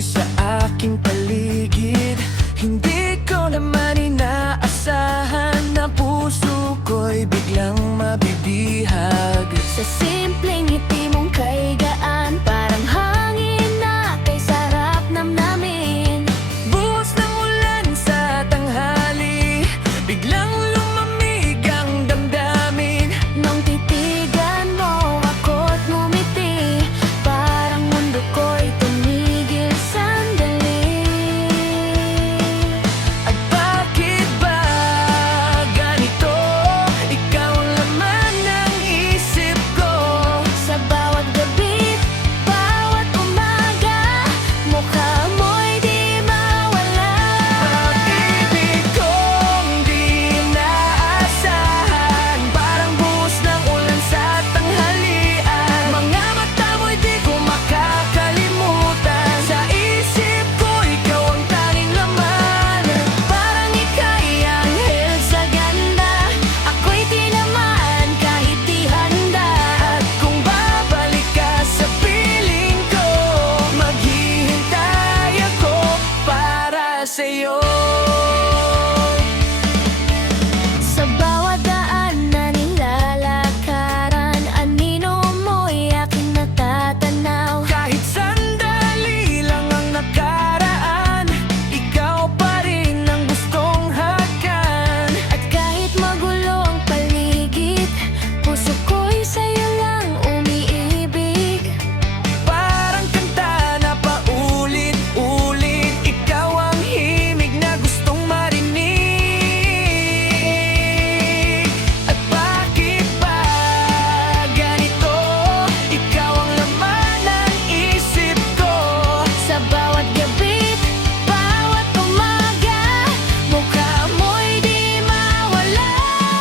sa aking paligid. Hindi ko naman inaasahan na puso ko'y biglang mabibihag. Sa simpleng ngiti mong kay gaan, parang hangin na kay sarap namnamin. Buhos ng ulan sa tanghali, biglang lumamig ang damdamin. Nung titigan mo ako't ngumiti, parang mundo ko'y tumigil sandali. At bakit ba ganito? Ikaw ang laman ng isip ko. Sa bawat gabi, bawat umaga, mukha mo'y di mawala. Pag-ibig kong di inaasahan, parang buhos ng ulan sa tanghalian. Mga mata mo'y di ko makakalimutan. Sa isip ko, ikaw ang tanging laman. Parang ika'y anghel sa ganda, ako'y tinamaan kahit di handa. At kung babalik ka sa piling ko, maghihintay ako para sa'yo. Sa bawat daan na nilalakaran, anino mo'y aking natatanaw. Kahit sandali lang ang nakaraan, ikaw pa rin ang gustong hagan. At kahit magulo ang paligid, puso ko'y sa'yo lang umiibig. Parang kanta na paulit-ulit, ikaw ang himig na gustong marinig. At bakit ba ganito? Ikaw ang laman ng isip ko. Sa bawat gabi, bawat umaga, mukha mo'y di mawala.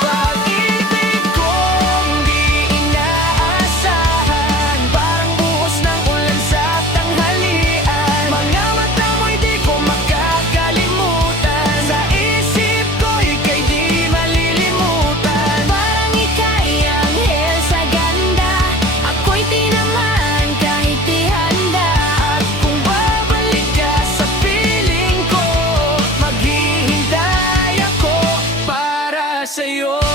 Pag-ibig kong di inaasahan, parang buhos ng ulan sa tanghalian. Mga mata mo'y di ko makakalimutan. Sa isip ko, ika'y di malilimutan. Parang ika'y anghel sa ganda, ako'y tinamaan kahit di handa. At kung babalik ka sa piling ko, maghihintay ako para sa'yo.